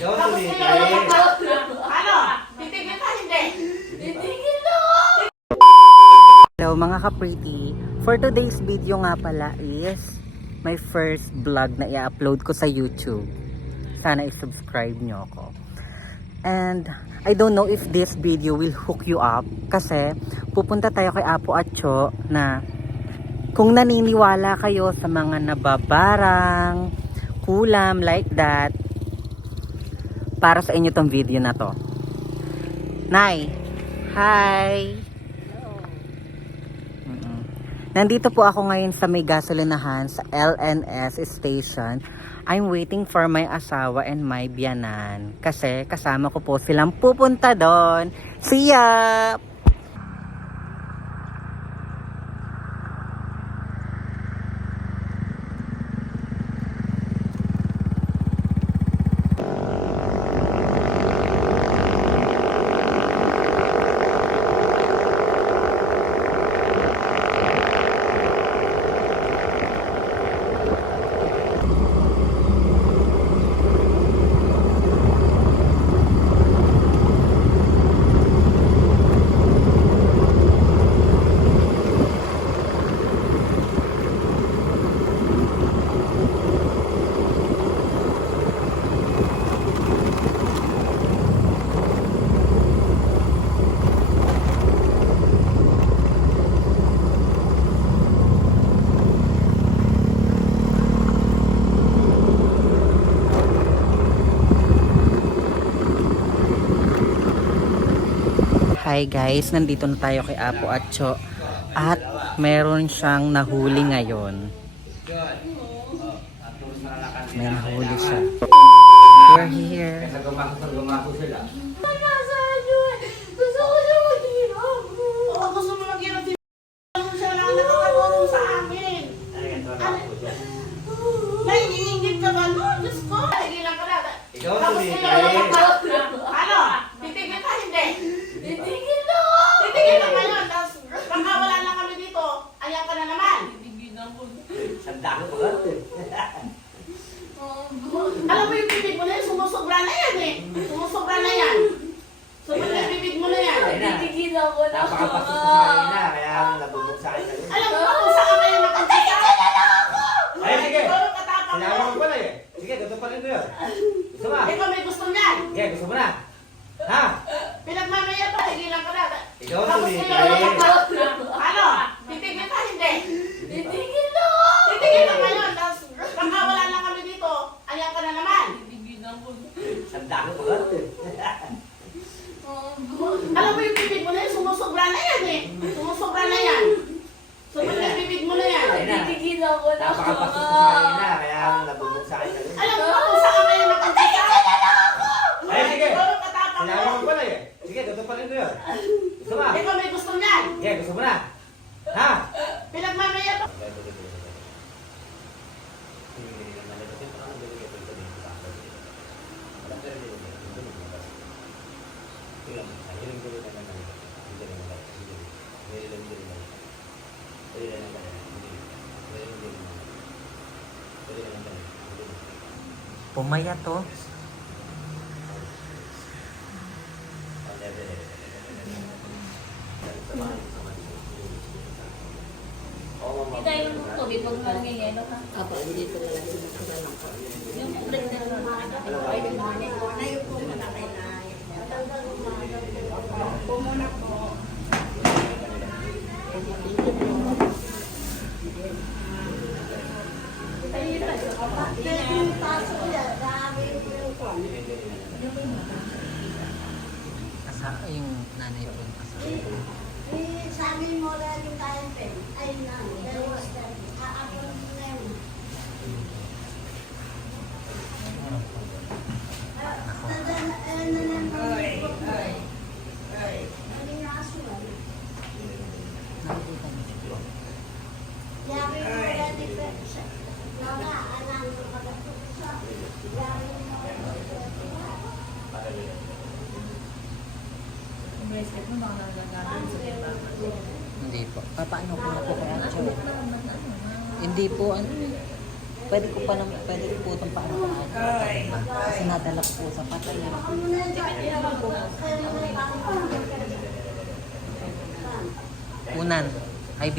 Ikaw Tapos tuloy. ngayon, ano? Titigil ka, hindi? Titigil na! Hello mga ka-pretty. For today's video nga pala is my first vlog na i-upload ko sa YouTube. Sana i-subscribe nyo ako. And I don't know if this video will hook you up kasi pupunta tayo kay Apo Atcho na kung naniniwala kayo sa mga nababarang kulam like that, para sa inyo tong video na to. Nay, hi! Nandito po ako ngayon sa may gasolinahan sa LNS station. I'm waiting for my asawa and my biyanan. Kasi kasama ko po silang pupunta doon. See ya! Hi guys, nandito na tayo kay Apo Atcho at meron siyang nahuli ngayon. May nahuli siya. We're here. Gusto ko siya maghirap. Oo, gusto mo maghirap. Siya lang nakakatulong sa amin. Naiingit ka ba? No, Diyos ko. Tigilan ka na. Ikaw Tapos tuloy. ngayon, ano? Titigil ka, hindi? Titigil na! Titigil na ngayon. Tapos baka wala na kami dito. Ayan ka na naman. Sanda ko ba? Alam mo yung bibig mo na yan, sumusobra na yan eh. Sumusobra na yan. Sobrang yung bibig mo na yan. Titigil ako na. Napakapasok ko sa kanina, kaya nabubog sa akin. Alam mo ba kung saan kayo nakatika? Ay, sige. Siguro katapang Sinabi mo. ko pala eh. Sige, gusto pa rin ko yun. Gusto mo? Ikaw may gusto niyan. Sige, gusto mo na. Ha? Pinagmamaya pa, tigilan ka na. Ikaw Tapos tuloy. ngayon, ano? Titigil ka, hindi? Titigil na! Titigil na ngayon. Tapos baka wala na kami dito. Ayan ka na naman. Sanda ko ba? Alam mo yung bibig mo na yan, sumusobra na yan eh. Sumusobra na yan. Sobrang yung bibig mo na yan. Titigil ako na. Napakapasok ko sa kanina, kaya nabubog sa akin. Alam mo ba kung saan kayo nakatika? Ay, sige. Siguro katapang Sinabi mo. ko pala eh. Sige, gusto pa rin ko yun. Gusto mo? Ikaw may gusto niyan. Sige, gusto mo na. Ha? Pinagmamaya pa. Pumaya to. Hindi tayo ng tubig, huwag lang yung yelo ha. Apa, dito na lang yung lang ko. Yung break na lang natin. Ay, good morning. Nayo po muna kay Nay. Po muna po. Yung taso niya, dami yung kwan. Yung nanay po yung kasama. Sabi mo na yung kain pen. Ay na, dalawa step. Ako na yun. Nakikita niyo. Yari mo na di pa. Mga anak mo pagkakulit sa. Yari mo na Yung bracelet mo, baka nagagamit sa iba. Hindi po. Paano ko na po kay Atcho? Hindi po. Pwede ko po itong paano. Kasi nadala ko po sa patay. Unan. IB.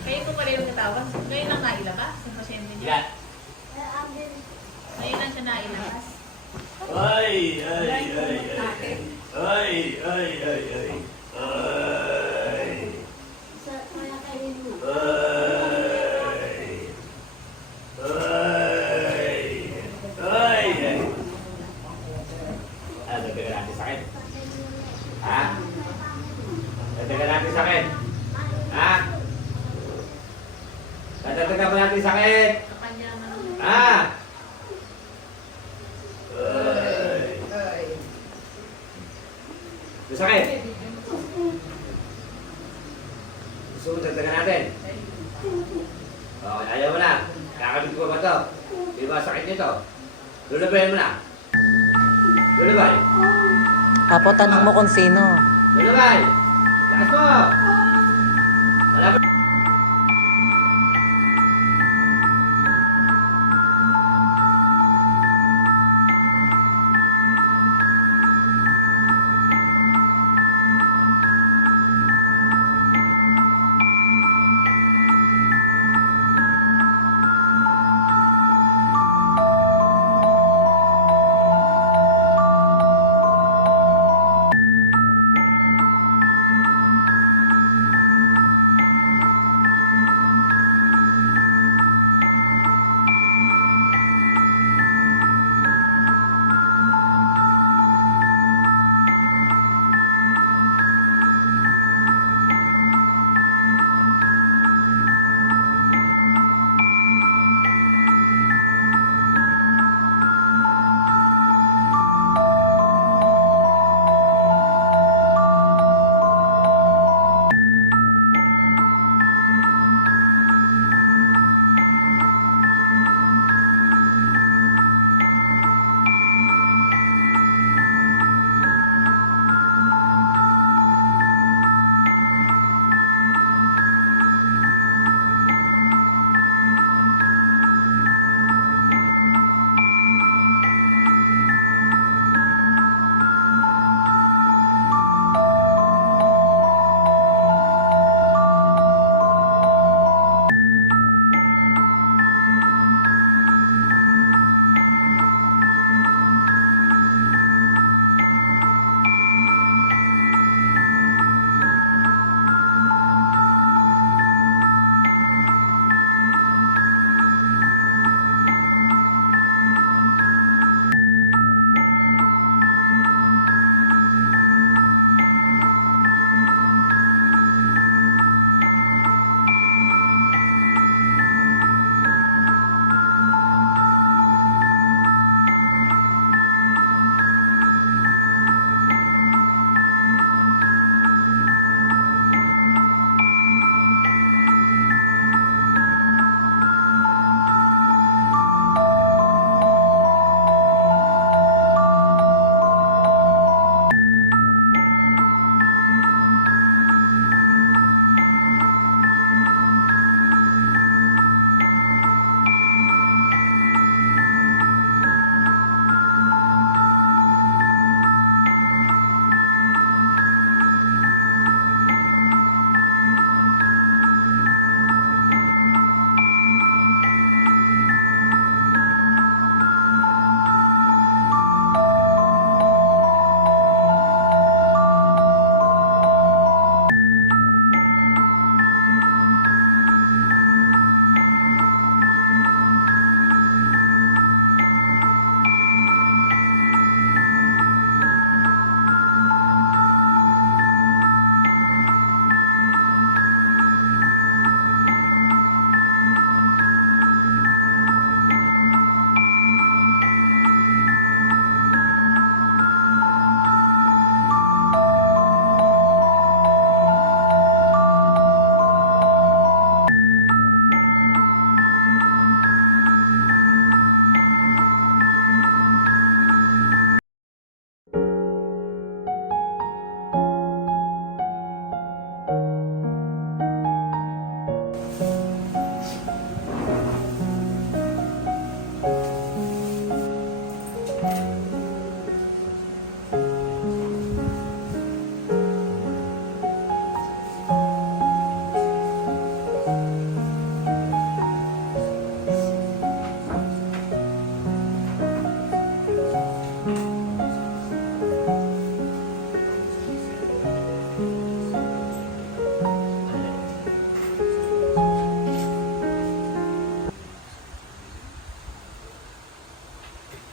Kayo po pala yung natawag. Ngayon lang nailabas yung pasyente niya. Yan. Ngayon lang siya nailabas. Ay, ay, ay, ay. Ay, ay, ay, ay. Ay. Dagdagan natin sakit. Ha? Dagdagan natin sakit. Ha? Dagdagan pa natin sakit. Kapanya naman. Ha? Sakit. Gusto mo dagdagan natin? Okay, ayaw mo na. Kakabit ko ba ito? Di ba sakit nito? Lulabayin mo na. Lulabay. Apo, tanong mo kung sino. Lulabay. Lakas mo. Malapit.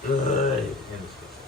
Ay, yan, miss ko.